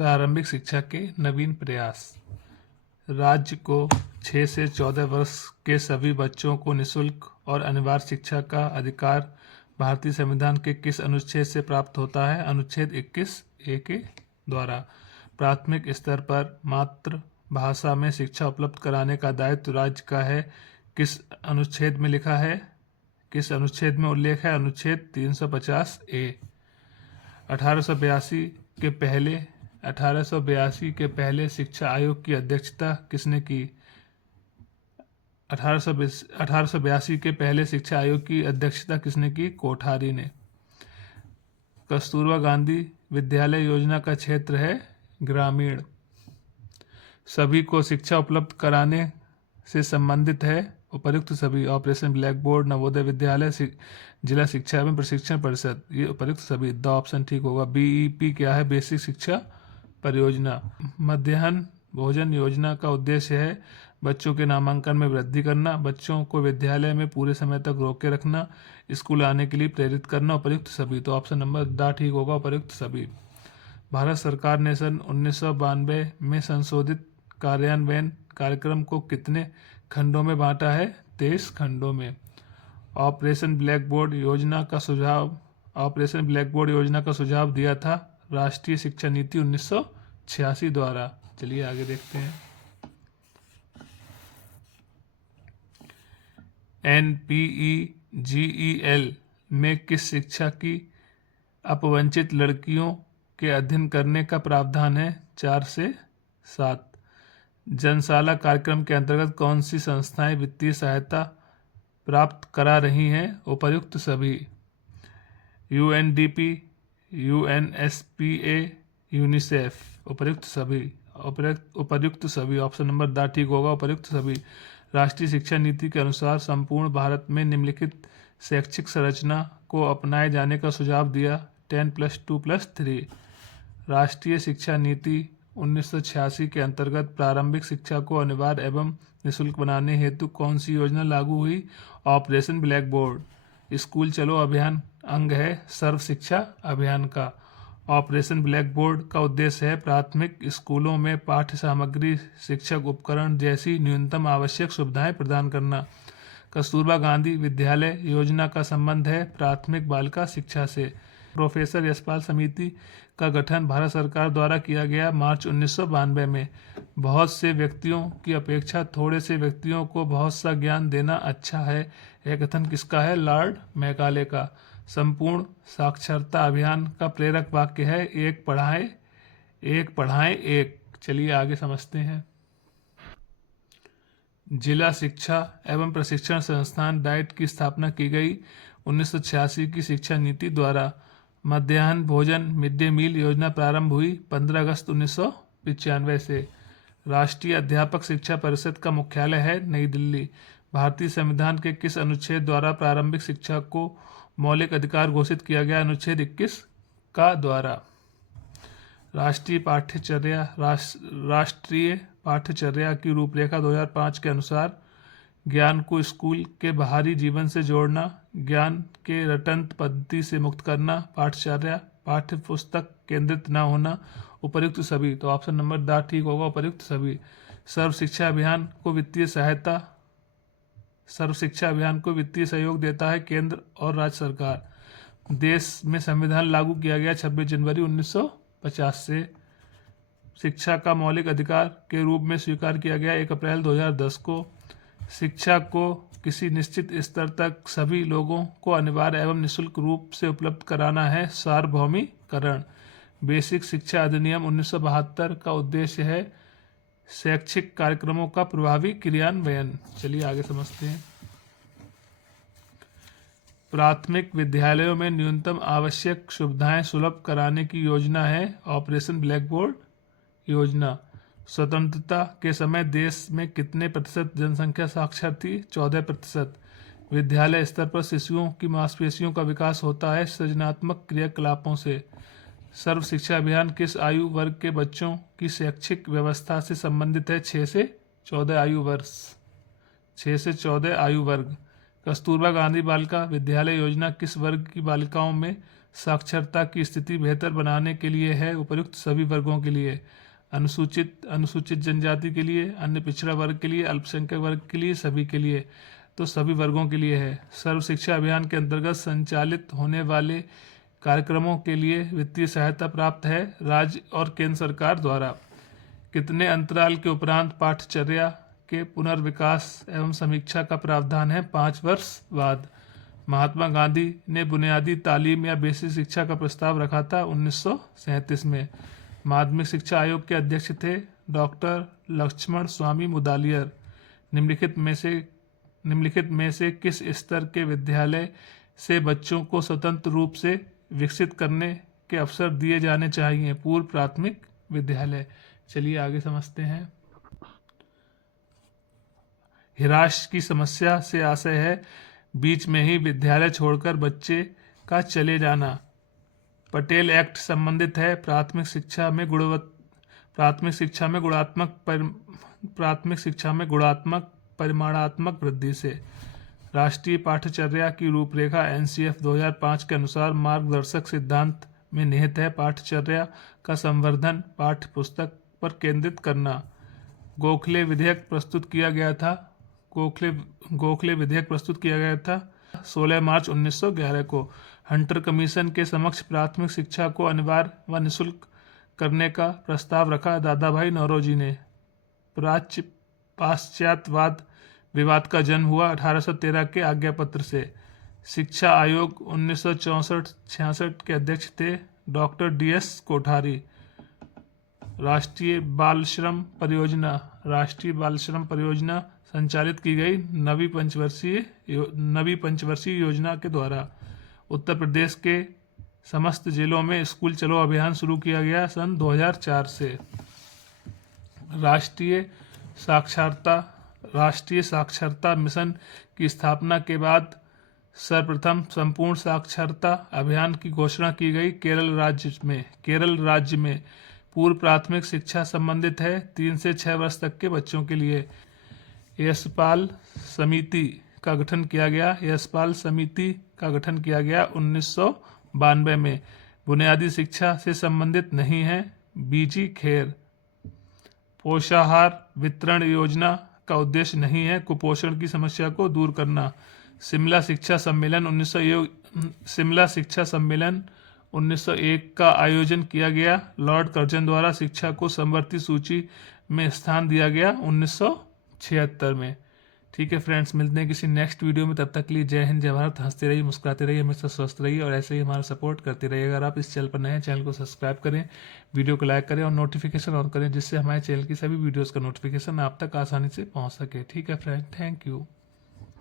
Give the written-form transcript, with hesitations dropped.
प्रारंभिक शिक्षा के नवीन प्रयास। राज्य को 6 से 14 वर्ष के सभी बच्चों को निःशुल्क और अनिवार्य शिक्षा का अधिकार भारतीय संविधान के किस अनुच्छेद से प्राप्त होता है? अनुच्छेद 21A के द्वारा। प्राथमिक स्तर पर मातृभाषा में शिक्षा उपलब्ध कराने का दायित्व राज्य का है। किस अनुच्छेद में लिखा है? किस अनुच्छेद में उल्लेख है? अनुच्छेद 350A। 1882 के पहले शिक्षा आयोग की अध्यक्षता किसने की? 1882 के पहले शिक्षा आयोग की अध्यक्षता किसने की? कोठारी ने। कस्तूरबा गांधी विद्यालय योजना का क्षेत्र है ग्रामीण। सभी को शिक्षा उपलब्ध कराने से संबंधित है उपर्युक्त सभी। Operation black board, Navodaya Vidyalaya, जिला शिक्षा एवं प्रशिक्षण परिषद, ये उपर्युक्त सभी। द ऑप्शन ठीक होगा। BEP क्या है? बेसिक शिक्षा परियोजना। मध्याह्न भोजन योजना का उद्देश्य है बच्चों के नामांकन में वृद्धि करना, बच्चों को विद्यालय में पूरे समय तक रोके रखना, स्कूल आने के लिए प्रेरित करना, उपर्युक्त सभी। तो ऑप्शन नंबर द ठीक होगा, उपर्युक्त सभी। भारत सरकार ने सन 1992 में संशोधित कार्यान्वयन कार्यक्रम को कितने खंडों में बांटा है? 23 खंडों में। ऑपरेशन ब्लैक बोर्ड योजना का सुझाव दिया था राष्ट्रीय शिक्षा नीति 1986 द्वारा। चलिए आगे देखते हैं। NPEGEL में किस शिक्षा की अपवंचित लड़कियों के अध्ययन करने का प्रावधान है? 4 से 7। जनसाला कार्यक्रम के अंतर्गत कौन सी संस्थाएं वित्तीय सहायता प्राप्त करा रही हैं? उपर्युक्त सभी। UNDP, UNSPA, यूनिसेफ, उपर्युक्त सभी। उपर्युक्त सभी। ऑप्शन नंबर द ठीक होगा, उपर्युक्त सभी। राष्ट्रीय शिक्षा नीति के अनुसार संपूर्ण भारत में निम्नलिखित शैक्षिक संरचना को अपनाए जाने का सुझाव दिया 10+2+3। राष्ट्रीय शिक्षा नीति 1986 के अंतर्गत प्रारंभिक शिक्षा को अनिवार्य एवं निःशुल्क बनाने हेतु कौन सी योजना लागू हुई? Operation black board. स्कूल चलो अभियान अंग है सर्व शिक्षा अभियान का। ऑपरेशन ब्लैक बोर्ड का उद्देश्य है प्राथमिक स्कूलों में पाठ्य सामग्री, शिक्षक उपकरण जैसी न्यूनतम आवश्यक सुविधाएं प्रदान करना। कस्तूरबा गांधी विद्यालय योजना का संबंध है प्राथमिक बालिका शिक्षा से। प्रोफेसर यशपाल समिति का गठन भारत सरकार द्वारा किया गया मार्च 1992 में। बहुत से व्यक्तियों की अपेक्षा थोड़े से व्यक्तियों को बहुत सा ज्ञान देना अच्छा है, यह कथन किसका है? लॉर्ड मैकाले का। संपूर्ण साक्षरता अभियान का प्रेरक वाक्य है एक पढ़ाएं एक। चलिए आगे समझते हैं। जिला शिक्षा एवं प्रशिक्षण संस्थान डाइट की स्थापना की गई 1986 की शिक्षा नीति द्वारा। मध्याह्न भोजन मिड डे मील योजना प्रारंभ हुई 15 अगस्त 1995 से। राष्ट्रीय अध्यापक शिक्षा परिषद का मुख्यालय है नई दिल्ली। भारतीय संविधान के किस अनुच्छेद द्वारा प्रारंभिक शिक्षा को मौलिक अधिकार घोषित किया गया? अनुच्छेद 21 का द्वारा। राष्ट्रीय पाठ्यचर्या की रूपरेखा 2005 के अनुसार ज्ञान को स्कूल के बाहरी जीवन से जोड़ना, ज्ञान के रटंत पद्धति से मुक्त करना, पाठ्यचर्या पाठ्य पुस्तक केंद्रित न होना, उपर्युक्त सभी। तो ऑप्शन नंबर द ठीक होगा, उपर्युक्त सभी। सर्व शिक्षा अभियान को वित्तीय सहयोग देता है केंद्र और राज्य सरकार। देश में संविधान लागू किया गया 26 जनवरी 1950 से। शिक्षा का मौलिक अधिकार के रूप में स्वीकार किया गया 1 अप्रैल 2010 को। शिक्षा को किसी निश्चित स्तर तक सभी लोगों को अनिवार्य एवं निःशुल्क रूप से उपलब्ध कराना है सार्वभौमिकरण। बेसिक शिक्षा अधिनियम 1972 का उद्देश्य है शैक्षिक कार्यक्रमों का प्रभावी क्रियान्वयन। चलिए आगे समझते हैं। प्राथमिक विद्यालयों में न्यूनतम आवश्यक सुविधाएं सुलभ कराने की योजना है ऑपरेशन ब्लैक बोर्ड योजना। स्वतंत्रता के समय देश में कितने प्रतिशत जनसंख्या साक्षर थी? 14%। विद्यालय स्तर पर शिशुओं की मांसपेशियों का विकास होता है सृजनात्मक क्रियाकलापों से। सर्व शिक्षा अभियान किस आयु वर्ग के बच्चों की शैक्षिक व्यवस्था से संबंधित है? 6 से 14 आयु वर्ग। कस्तूरबा गांधी बालिका विद्यालय योजना किस वर्ग की बालिकाओं में साक्षरता की स्थिति बेहतर बनाने के लिए है। उपर्युक्त सभी वर्गों के लिए, अनुसूचित जनजाति के लिए, अन्य पिछड़ा वर्ग के लिए, अल्पसंख्यक वर्ग के लिए, सभी के लिए, तो सभी वर्गों के लिए है। सर्व शिक्षा अभियान के अंतर्गत संचालित होने वाले कार्यक्रमों के लिए वित्तीय सहायता प्राप्त है राज्य और केंद्र सरकार द्वारा। कितने अंतराल के उपरांत पाठ्यचर्या के पुनर्विकास एवं समीक्षा का प्रावधान है? 5 वर्ष बाद। महात्मा गांधी ने बुनियादी तालीम या बेसिक शिक्षा का प्रस्ताव रखा था 1937 में। माध्यमिक शिक्षा आयोग के अध्यक्ष थे डॉक्टर लक्ष्मण स्वामी मुदालियर। निम्नलिखित में से किस स्तर के विद्यालय से बच्चों को स्वतंत्र रूप से विकसित करने के अवसर दिए जाने चाहिए? पूर्व प्राथमिक विद्यालय। चलिए आगे समझते हैं। हिराश की समस्या से आशय है बीच में ही विद्यालय छोड़कर बच्चे का चले जाना। पटेल एक्ट संबंधित है प्राथमिक शिक्षा में गुणात्मक परिमाणात्मक वृद्धि से। राष्ट्रीय पाठ्यचर्या की रूपरेखा एनसीएफ 2005 के अनुसार मार्गदर्शक सिद्धांत में निहित है। पाठ्यचर्या का संवर्धन पाठ्य पुस्तक पर केंद्रित करना। गोखले विधेयक प्रस्तुत किया गया था। गोखले विधेयक प्रस्तुत किया गया था 16 मार्च 1911 को। हंटर कमीशन के समक्ष प्राथमिक शिक्षा को अनिवार्य व निःशुल्क करने का प्रस्ताव रखा दादा भाई नौरोजी ने। पाश्चात्यवाद विवाद का जन्म हुआ 1813 के आज्ञा पत्र से। शिक्षा आयोग 1964-66 के अध्यक्ष थे डॉक्टर DS कोठारी। राष्ट्रीय बाल श्रम परियोजना संचालित की गई नवी पंचवर्षीय योजना के द्वारा। उत्तर प्रदेश के समस्त जिलों में स्कूल चलो अभियान शुरू किया गया सन 2004 से। राष्ट्रीय साक्षरता मिशन की स्थापना के बाद सर्वप्रथम संपूर्ण साक्षरता अभियान की घोषणा की गई केरल राज्य में। पूर्व प्राथमिक शिक्षा संबंधित है 3 से 6 वर्ष तक के बच्चों के लिए। यशपाल समिति का गठन किया गया 1992 में। बुनियादी शिक्षा से संबंधित नहीं है बीजी खेर। पोषाहार वितरण योजना का उद्देश्य नहीं है कुपोषण की समस्या को दूर करना। शिमला शिक्षा सम्मेलन 1901 का आयोजन किया गया। लॉर्ड कर्जन द्वारा शिक्षा को समवर्ती सूची में स्थान दिया गया 1976 में। ठीक है फ्रेंड्स, मिलते हैं किसी नेक्स्ट वीडियो में। तब तक के लिए जय हिंद, जय भारत। हंसते रहिए, मुस्कुराते रहिए, हमेशा स्वस्थ रहिए और ऐसे ही हमारा सपोर्ट करते रहिए। अगर आप इस चैनल पर नए हैं, चैनल को सब्सक्राइब करें, वीडियो को लाइक करें और नोटिफिकेशन ऑन करें, जिससे हमारे चैनल की सभी वीडियोस का नोटिफिकेशन आप तक आसानी से पहुंच सके। ठीक है फ्रेंड, थैंक यू।